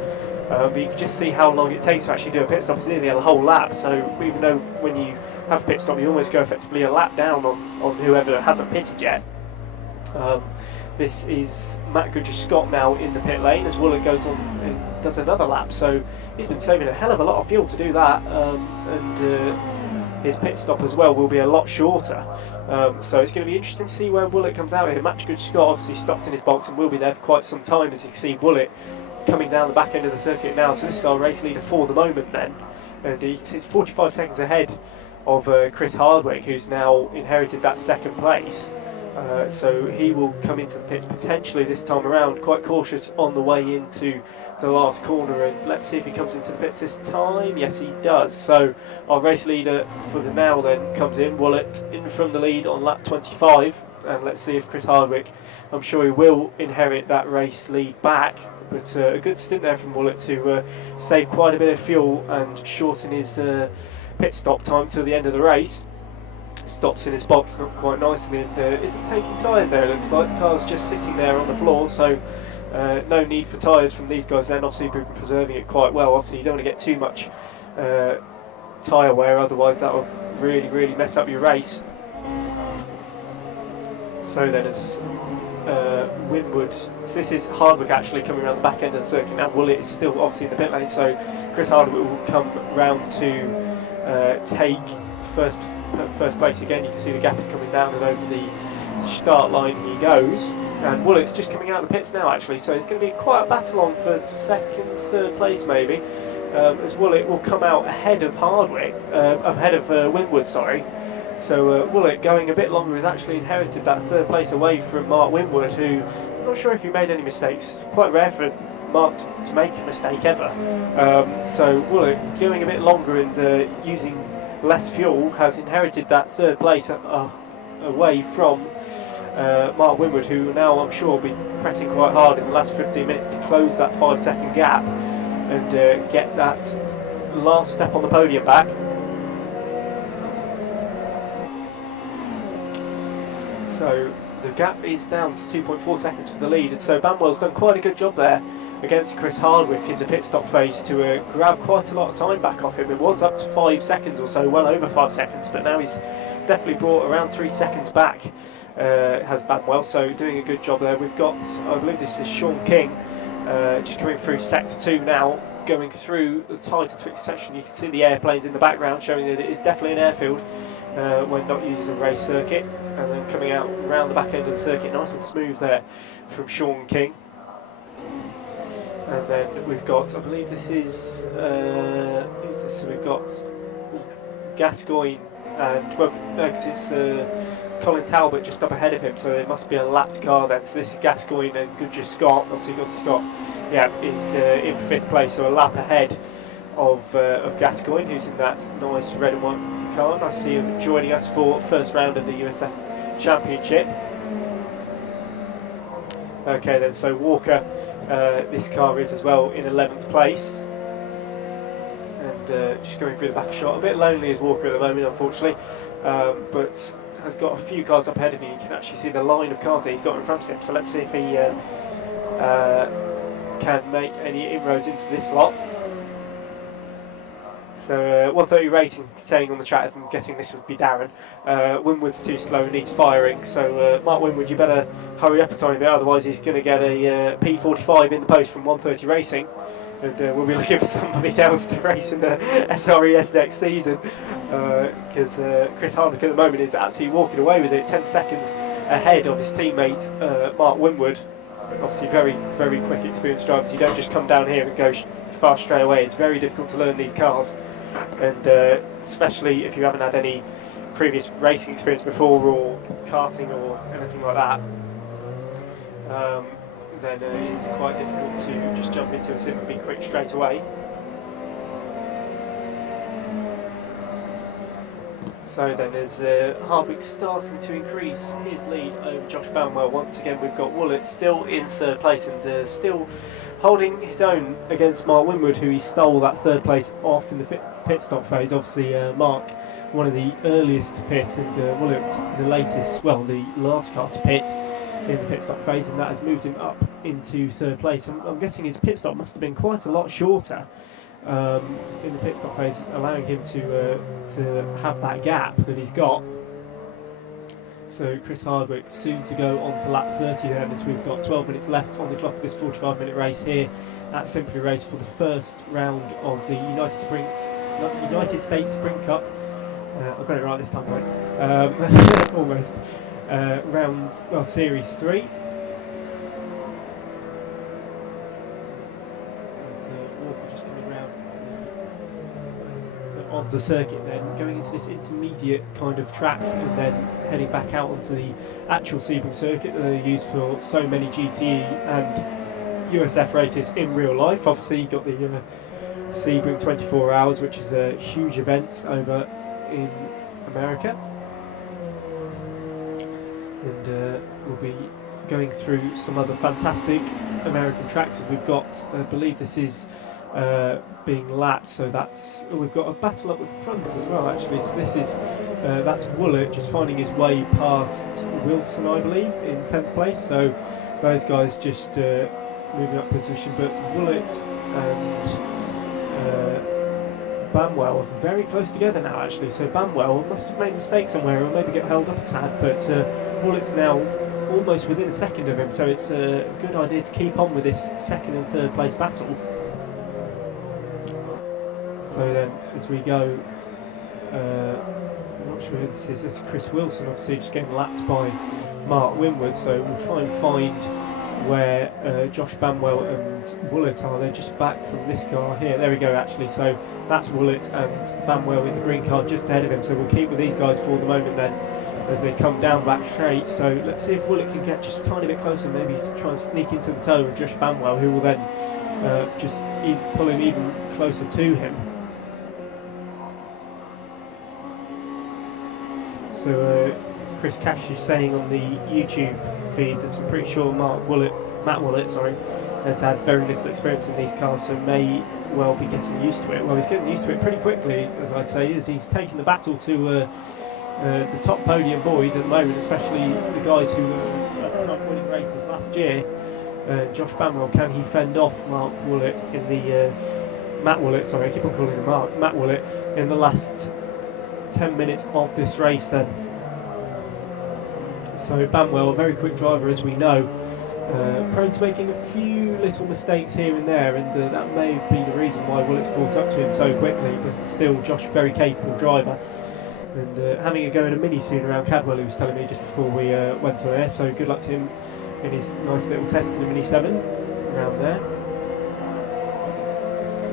But you can just see how long it takes to actually do a pit stop. It's nearly a whole lap. So even though when you have a pit stop, you almost go effectively a lap down on whoever hasn't pitted yet. This is Matt Scott now in the pit lane as Woolett goes on and does another lap. So he's been saving a hell of a lot of fuel to do that, and his pit stop as well will be a lot shorter. So it's going to be interesting to see where Woolett comes out here. Matt Scott obviously stopped in his box and will be there for quite some time, as you can see Woolett coming down the back end of the circuit now. So this is our race leader for the moment then, and he's 45 seconds ahead of Chris Hardwick, who's now inherited that second place. So he will come into the pits potentially this time around, quite cautious on the way into the last corner, and let's see if he comes into the pits this time. Yes, he does. So our race leader for the now then comes in, Woolett in from the lead on lap 25, and let's see if Chris Hardwick, I'm sure he will inherit that race lead back, but a good stint there from Woolett to save quite a bit of fuel and shorten his pit stop time till the end of the race. Stops in his box quite nicely and isn't taking tyres there, it looks like. The car's just sitting there on the floor, so no need for tyres from these guys then. Obviously we've been preserving it quite well. Obviously you don't want to get too much tyre wear, otherwise that will really mess up your race. So then as Winwood, so this is Hardwick actually coming around the back end of the circuit now. Woolett is still obviously in the pit lane, so Chris Hardwick will come round to take first place again. You can see the gap is coming down, and over the start line he goes, and Woolett's just coming out of the pits now actually, so it's going to be quite a battle on for second, third place maybe, as Woolett will come out ahead of Hardwick, ahead of Winwood, sorry. So Woolett going a bit longer has actually inherited that third place away from Mark Winwood, who I'm not sure if he made any mistakes. It's quite rare for Mark to make a mistake ever. So Woolett going a bit longer and using less fuel has inherited that third place away from Mark Winwood, who now I'm sure will be pressing quite hard in the last 15 minutes to close that 5 second gap and get that last step on the podium back. So the gap is down to 2.4 seconds for the lead, and so Banwell's done quite a good job there against Chris Hardwick in the pit stop phase to grab quite a lot of time back off him. It was up to 5 seconds or so, well over 5 seconds, but now he's definitely brought around 3 seconds back, has Banwell, so doing a good job there. We've got, I believe this is Sean King, just coming through sector 2 now, going through the tighter Twix section. You can see the airplanes in the background showing that it is definitely an airfield when not used as a race circuit, and then coming out around the back end of the circuit nice and smooth there from Sean King. And then we've got, I believe this is, who's this? So we've got Gascoigne and, well, no, because it's Colin Talbot just up ahead of him, so it must be a lapped car then. So this is Gascoigne and Goodyear Scott. Obviously Goodyear Scott, yeah, is in 5th place, so a lap ahead of Gascoigne, who's in that nice red and white car. Nice to see him joining us for first round of the USF Championship. Okay then, so Walker, this car is as well in 11th place, and just going through the back shot, a bit lonely as Walker at the moment unfortunately, but has got a few cars up ahead of him. You can actually see the line of cars that he's got in front of him, so let's see if he can make any inroads into this lot. So 130 rating staying on the track. I'm guessing this would be Darren. Winwood's too slow, needs firing, so Mark Winwood, you better hurry up a tiny bit, otherwise he's going to get a P45 in the post from 130 Racing, and we'll be looking for somebody else to race in the SRES next season, because Chris Hardwick at the moment is actually walking away with it, 10 seconds ahead of his teammate Mark Winwood. Obviously very quick, experienced drivers. You don't just come down here and go fast straight away. It's very difficult to learn these cars, and especially if you haven't had any previous racing experience before, or karting or anything like that, then it's quite difficult to just jump into a sim and be quick straight away. So then as Hardwick starting to increase his lead over Josh Banwell. Once again we've got Woolett still in third place and still holding his own against Mark Winwood, who he stole that third place off in the pit stop phase. Obviously Mark, one of the earliest to pit, and Woolett the latest, well, the last car to pit in the pit stop phase, and that has moved him up into third place. I'm guessing his pit stop must have been quite a lot shorter in the pit stop phase, allowing him to have that gap that he's got. So Chris Hardwick soon to go on to lap 30 then, as we've got 12 minutes left on the clock of this 45-minute race here at Simply Race for the first round of the United States Sprint Cup. I've got it right this time, right? Almost. Series 3. Just coming around of the circuit, then going into this intermediate kind of track, and then heading back out onto the actual Sebring circuit that they use for so many GTE and USF races in real life. Obviously, you've got the Sebring 24 Hours, which is a huge event over in America, and we'll be going through some other fantastic American tracks. As we've got, I believe this is being lapped, so we've got a battle up the front as well actually. So this is that's Woolett just finding his way past Wilson, I believe, in 10th place. So those guys just moving up position, but Woolett and Banwell are very close together now actually. So Banwell must have made a mistake somewhere or maybe get held up a tad, but Woolett's now almost within a second of him, so it's a good idea to keep on with this second and third place battle. So then as we go, I'm not sure who this is. This is Chris Wilson, obviously just getting lapped by Mark Winwood, so we'll try and find where Josh Banwell and Woolett are. They're just back from this car here. There we go actually, so that's Woolett and Banwell in the green car just ahead of him, so we'll keep with these guys for the moment then as they come down back straight. So let's see if Woolett can get just a tiny bit closer, maybe to try and sneak into the toe of Josh Banwell, who will then just pull him even closer to him. So Chris Cash is saying on the YouTube feed that I'm pretty sure Matt Woolett, has had very little experience in these cars, so may well be getting used to it. Well, he's getting used to it pretty quickly, as I'd say, as he's taking the battle to the top podium boys at the moment, especially the guys who were winning races last year. Josh Banwell, can he fend off Mark Woolett in the Matt Woolett, sorry, I keep on calling him Matt Woolett in the last 10 minutes of this race then. So Banwell, a very quick driver as we know, prone to making a few little mistakes here and there, and that may have been the reason why Woolett's caught up to him so quickly, but still Josh, very capable driver, and having a go in a mini soon around Cadwell, he was telling me just before we went on air, so good luck to him in his nice little test in the Mini 7 around there.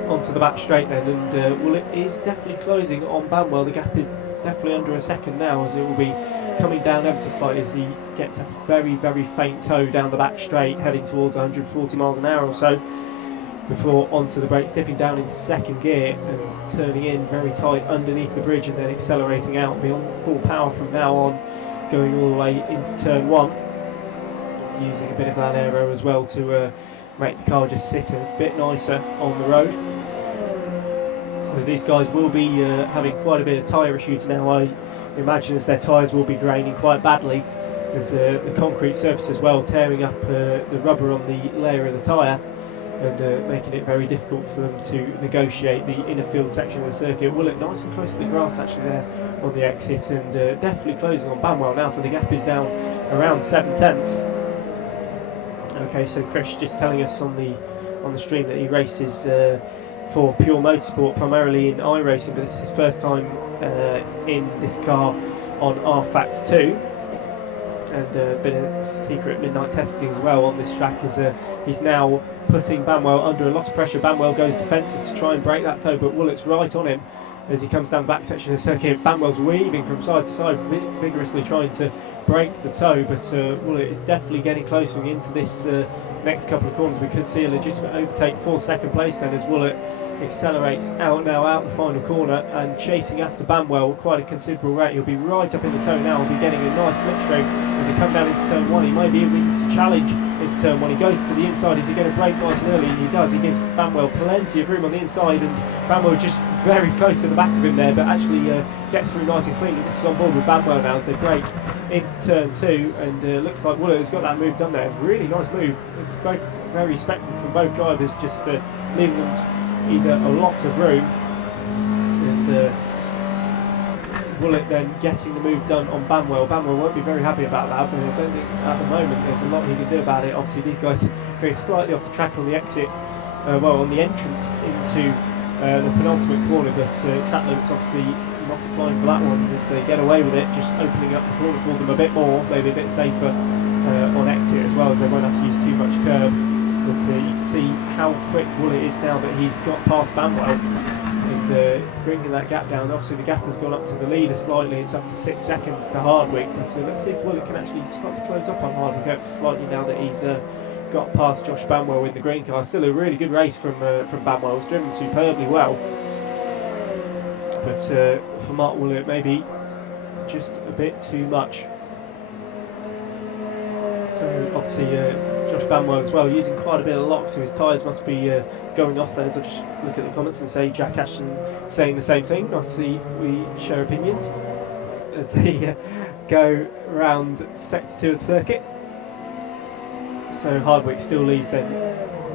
Onto the back straight then, and Woolett is definitely closing on Banwell. The gap is definitely under a second now, as it will be coming down ever so slightly as he gets a very, very faint toe down the back straight, heading towards 140 miles an hour or so, before onto the brakes, dipping down into second gear and turning in very tight underneath the bridge, and then accelerating out beyond full power from now on, going all the way into turn 1, using a bit of that aero as well to make the car just sit a bit nicer on the road. So these guys will be having quite a bit of tyre issues now, I imagine, as their tyres will be draining quite badly. There's the concrete surface as well, tearing up the rubber on the layer of the tyre, and making it very difficult for them to negotiate the inner field section of the circuit. Woolett nice and close to the grass actually there on the exit, and definitely closing on Banwell now, so the gap is down around 7/10. Okay, so Chris just telling us on the stream that he races for Pure Motorsport, primarily in iRacing, but this is his first time in this car on rFactor 2, and a bit of secret midnight testing as well on this track, as he's now putting Banwell under a lot of pressure. Banwell goes defensive to try and break that toe, but Woolett's right on him as he comes down the back section of the circuit. Banwell's weaving from side to side, vigorously trying to break the toe, but Woolett is definitely getting closer into this next couple of corners. We could see a legitimate overtake for second place then, as Woolett accelerates out now, out the final corner, and chasing after Banwell quite a considerable rate. He'll be right up in the toe now, he'll be getting a nice slipstream as he comes down into turn 1. He may be able to challenge into turn 1. He goes to the inside, is he going to break nice and early? And he does, he gives Banwell plenty of room on the inside, and Banwell just very close to the back of him there, but actually gets through nice and cleanly. This is on board with Banwell now as they break into turn 2, and looks like Wooler has got that move done there. Really nice move, both very respectful from both drivers, just leaving them either a lot of room, and Bullet then getting the move done on Banwell. Banwell won't be very happy about that, but I don't think at the moment there's a lot he can do about it. Obviously these guys going slightly off the track on the exit, on the entrance into the penultimate corner, but track limits obviously not applying for that one. If they get away with it, just opening up the corner for them a bit more, maybe a bit safer on exit as well, as they won't have to use too much curb. But you can see how quick Woollett is now that he's got past Banwell, and bringing that gap down. Obviously the gap has gone up to the leader slightly, it's up to 6 seconds to Hardwick, but let's see if Woollett can actually start to close up on Hardwick ever so slightly now that he's got past Josh Banwell in the green car. Still a really good race from Banwell, he's driven superbly well, but for Mark Woollett maybe just a bit too much. So obviously Josh Banwell as well, using quite a bit of lock, so his tyres must be going off there. As I just look at the comments and say Jack Ashton saying the same thing. Nice to see we share opinions as they go round sector 2 of the circuit. So Hardwick still leads then.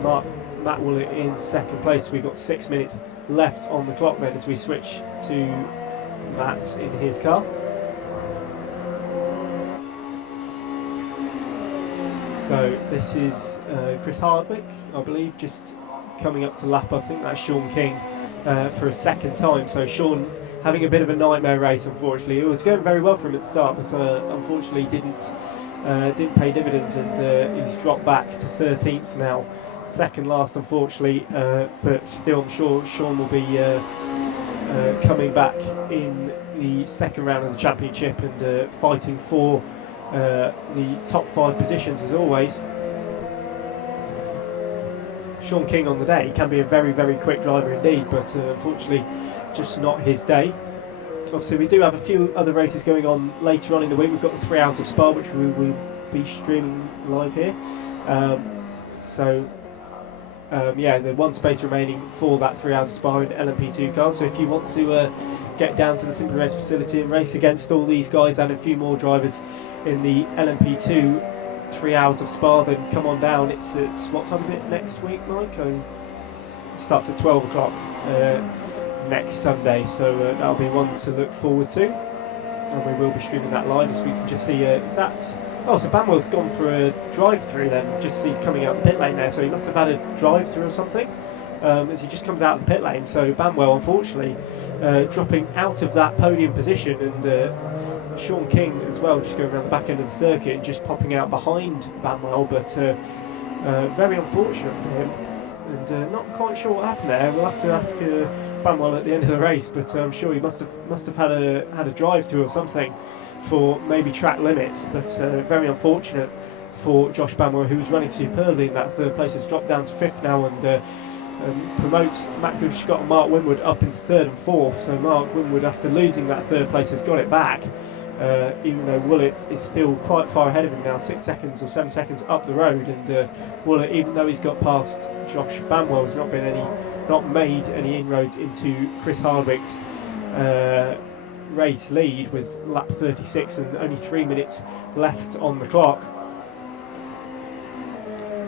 Matt Woollett in second place. We've got 6 minutes left on the clock then as we switch to Matt in his car. So this is Chris Hardwick, I believe, just coming up to lap. I think that's Sean King for a second time. So Sean having a bit of a nightmare race, unfortunately. It was going very well for him at the start, but unfortunately didn't pay dividends, and he's dropped back to 13th now, second last, unfortunately. But still, I'm sure Sean will be coming back in the second round of the championship and fighting for the top 5 positions as always. Sean King on the day can be a very, very quick driver indeed, but unfortunately just not his day. Obviously we do have a few other races going on later on in the week. We've got the 3 Hours of Spa, which we will be streaming live here. Yeah, there's 1 space remaining for that 3 Hours of Spa in LMP2 cars, so if you want to get down to the Simply Race facility and race against all these guys and a few more drivers in the LMP2 3 Hours of Spa, then come on down. It's what time is it next week, Mike? It starts at 12 o'clock next Sunday, so that'll be one to look forward to, and we will be streaming that live, as we can just see that. Oh, so Banwell's gone for a drive-through then, just see coming out the pit lane there, so he must have had a drive-through or something as he just comes out of the pit lane. So Banwell unfortunately dropping out of that podium position, and Sean King as well just going around the back end of the circuit and just popping out behind Banwell, but very unfortunate for him, and not quite sure what happened there. We'll have to ask Banwell at the end of the race, but I'm sure he must have had a drive-through or something for maybe track limits, but very unfortunate for Josh Banwell, who was running superbly in that 3rd place. Has dropped down to 5th now, and promotes Matt Goodschott and Mark Winwood up into 3rd and 4th. So Mark Winwood, after losing that 3rd place, has got it back, even though Woollett is still quite far ahead of him now, 6 seconds or 7 seconds up the road, and Woollett, even though he's got past Josh Banwell, has not made any inroads into Chris Hardwick's race lead with lap 36 and only 3 minutes left on the clock.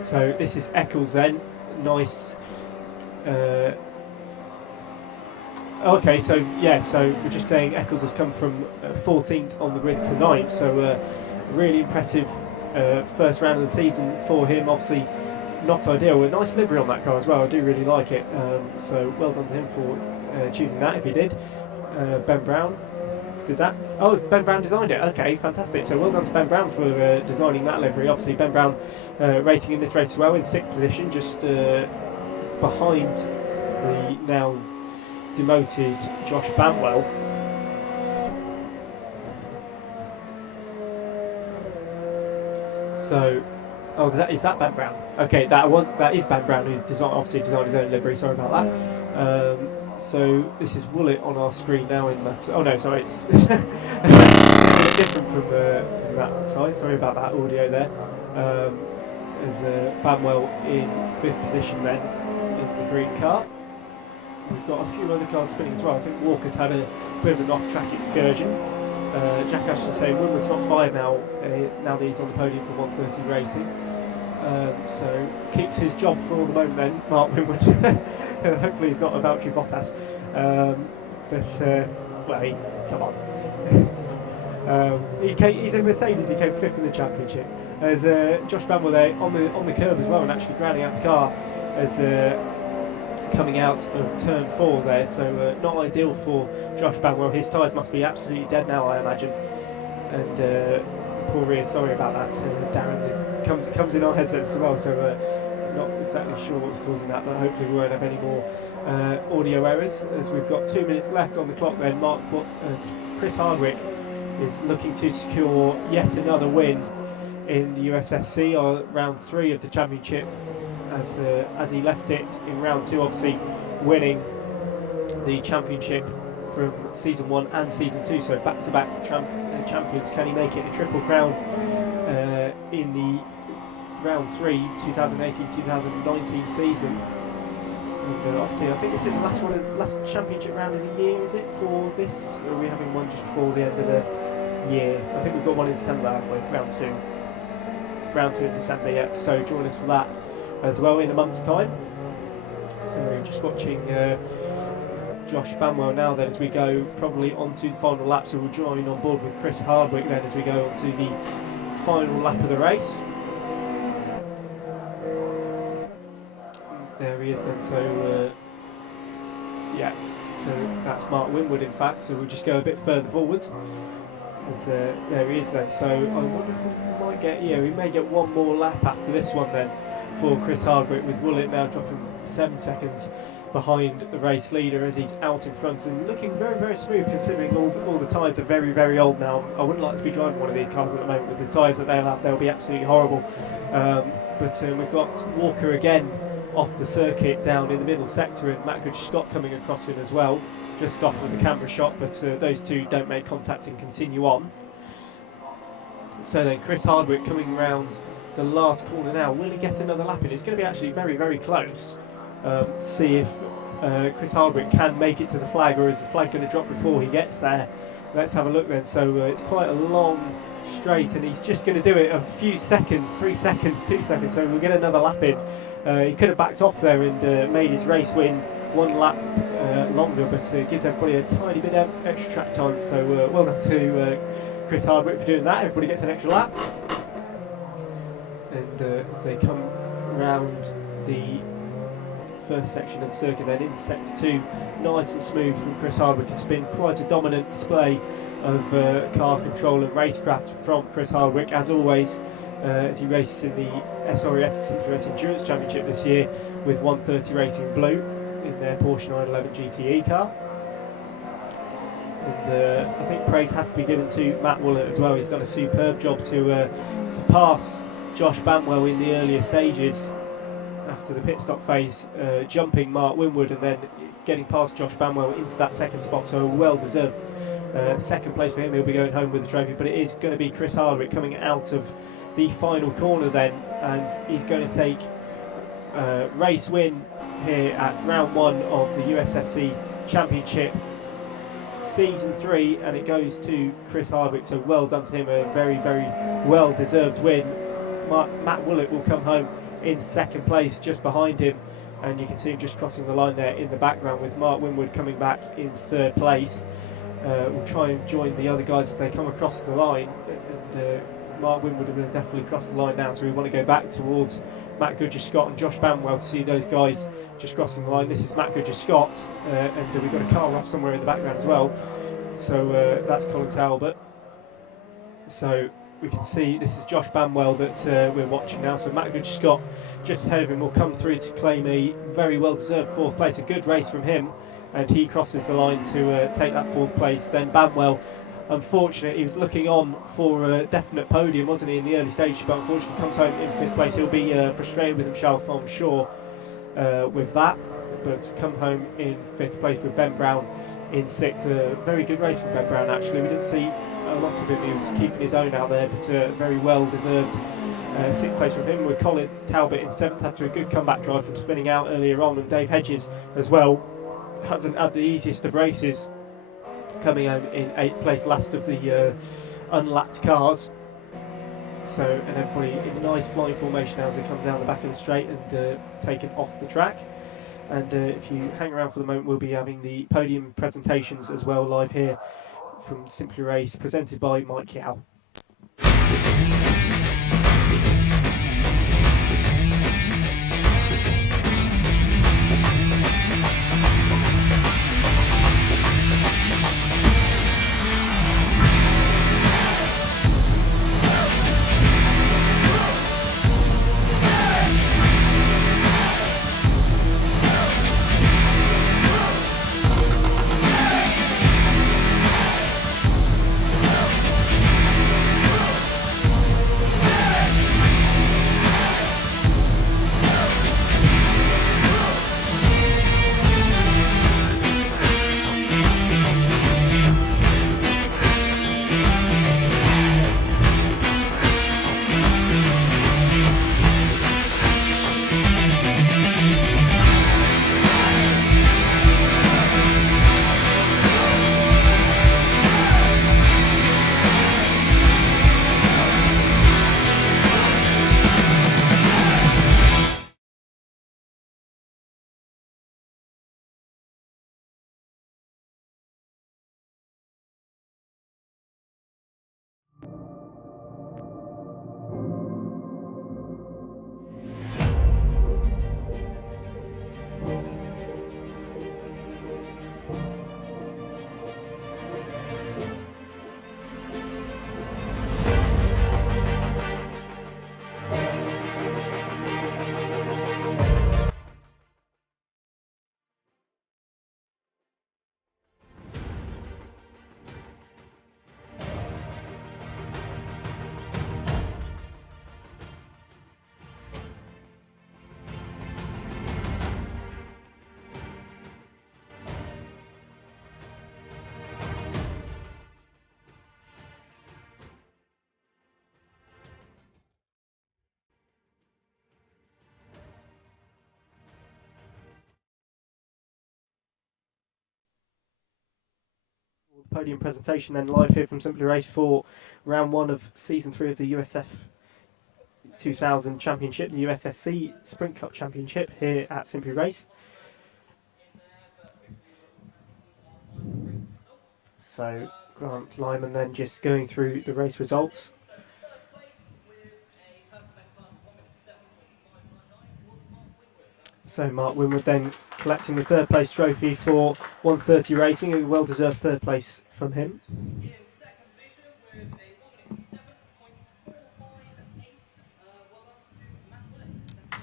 So this is Eccles then, nice. Okay, so yeah, so we're just saying Eccles has come from 14th on the grid to 9th, so really impressive first round of the season for him. Obviously not ideal, a nice livery on that car as well, I do really like it, so well done to him for choosing that if he did. Ben Brown did that. Oh, Ben Brown designed it. Okay, fantastic. So well done to Ben Brown for designing that livery. Obviously Ben Brown racing in this race as well in 6th position, just behind the now demoted Josh Banwell. So, oh, is that Ben Brown? Okay, that is Ben Brown who obviously designed his own livery. Sorry about that. So this is Woollett on our screen now in that. Oh no, sorry, it's it's different from that side. Sorry about that audio there. There's Banwell in 5th position then in the green car. We've got a few other cars spinning as well. I think Walker's had a bit of an off-track excursion. Jack Ashton saying Winwood's not fired now, now that he's on the podium for 130 Racing. So keeps his job for the moment then, Mark Winwood. Hopefully he's not a Valtteri Bottas. Come on. He's in Mercedes, he came 5th in the championship. There's Josh Banwell there on the curb as well, and actually grounding out the car as coming out of turn 4 there, so not ideal for Josh Banwell. His tyres must be absolutely dead now, I imagine. And poor Rhea, sorry about that. Darren comes in our headsets as well, so not exactly sure what's causing that, but hopefully we won't have any more audio errors. As we've got 2 minutes left on the clock then, Chris Hardwick is looking to secure yet another win in the USSC, or round 3 of the championship, as he left it in round 2, obviously winning the championship from season 1 and season 2, so back-to-back champions. Can he make it a triple crown in the round 3 2018-2019 season? And obviously I think this is the last championship round of the year, is it, for this? Or are we having one just before the end of the year? I think we've got one in December, haven't we? Round 2 in December, yeah. So join us for that as well in a month's time. So just watching Josh Banwell now then as we go probably onto the final lap, so we'll join on board with Chris Hardwick then as we go onto the final lap of the race. There he is then, so yeah, so that's Mark Winwood in fact, so we'll just go a bit further forwards. There he is then, so I wonder if we might get, we may get one more lap after this one then for Chris Hardwick, with Woollett now dropping 7 seconds behind the race leader as he's out in front and looking very, very smooth, considering all the tyres are very, very old now. I wouldn't like to be driving one of these cars at the moment with the tyres that they'll have. They'll be absolutely horrible. But we've got Walker again off the circuit down in the middle sector, and Matt Scott coming across him as well, just off with the camera shot, but those two don't make contact and continue on. So then Chris Hardwick coming round the last corner now. Will he get another lap in? It's going to be actually very, very close. See if Chris Hardwick can make it to the flag, or is the flag going to drop before he gets there? Let's have a look then. So it's quite a long straight, and he's just going to do it a few seconds, 3 seconds, 2 seconds, so we'll get another lap in. He could have backed off there and made his race win 1 lap longer, but gives everybody a tiny bit of extra track time, so well done to Chris Hardwick for doing that. Everybody gets an extra lap. And as they come round the first section of the circuit then into sector 2, nice and smooth from Chris Hardwick. It's been quite a dominant display of car control and racecraft from Chris Hardwick, as always, as he races in the SRES Synchronous Endurance Championship this year with 130 Racing Blue in their Porsche 911 GTE car. And I think praise has to be given to Matt Woollett as well. He's done a superb job to pass Josh Banwell in the earlier stages after the pit stop phase, jumping Mark Winwood and then getting past Josh Banwell into that second spot, so a well-deserved second place for him. He'll be going home with the trophy, but it is going to be Chris Hardwick coming out of the final corner then, and he's going to take race win here at round 1 of the USSC Championship Season 3, and it goes to Chris Hardwick, so well done to him, a very, very well-deserved win. Matt Woollett will come home in second place just behind him, and you can see him just crossing the line there in the background, with Mark Winwood coming back in third place. We'll try and join the other guys as they come across the line, and Mark Winwood will definitely cross the line now, so we want to go back towards Matt Scott and Josh Banwell to see those guys just crossing the line. This is Matt Scott, and we've got a car off somewhere in the background as well, so that's Colin Talbot. So we can see this is Josh Banwell that we're watching now, so Matt Scott just ahead of him will come through to claim a very well deserved 4th place. A good race from him, and he crosses the line to take that 4th place. Then Banwell, unfortunately, he was looking on for a definite podium, wasn't he, in the early stage, but unfortunately comes home in 5th place. He'll be frustrated with himself, I'm sure, with that. but come home in 5th place with Ben Brown in 6th. A very good race from Ben Brown, actually. We didn't see a lot of him. He was keeping his own out there, but very well deserved 6th place from him, with Colin Talbot in 7th after a good comeback drive from spinning out earlier on, and Dave Hedges as well hasn't had the easiest of races, coming home in 8th place, last of the unlapped cars. So, and everybody in nice flying formation now as they come down the back of the straight and taken off the track. And if you hang around for the moment, we'll be having the podium presentations as well live here from Simply Race, presented by Mike Yao. Podium presentation then live here from Simply Race for round 1 of season 3 of the USF 2000 Championship, the USSC Sprint Cup Championship here at Simply Race. So Grant Lyman then just going through the race results. So Mark Winwood then collecting the 3rd place trophy for 130 Racing, a well-deserved 3rd place from him.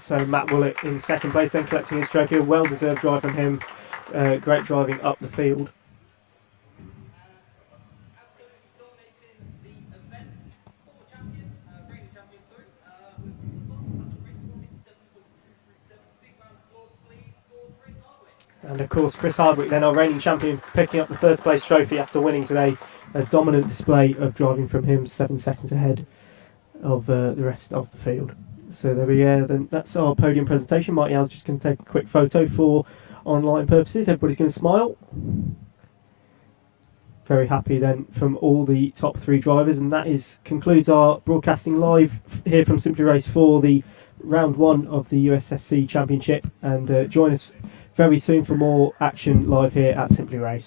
So Matt Willett in 2nd place, then collecting his trophy, a well-deserved drive from him, great driving up the field. And of course Chris Hardwick, then our reigning champion, picking up the 1st place trophy after winning today. A dominant display of driving from him, 7 seconds ahead of the rest of the field. So there we go, then that's our podium presentation. Mike Yow's just going to take a quick photo for online purposes. Everybody's going to smile. Very happy then from all the top 3 drivers, and that concludes our broadcasting live here from Simply Race for the round 1 of the USSC Championship. And join us very soon for more action live here at Simply Race.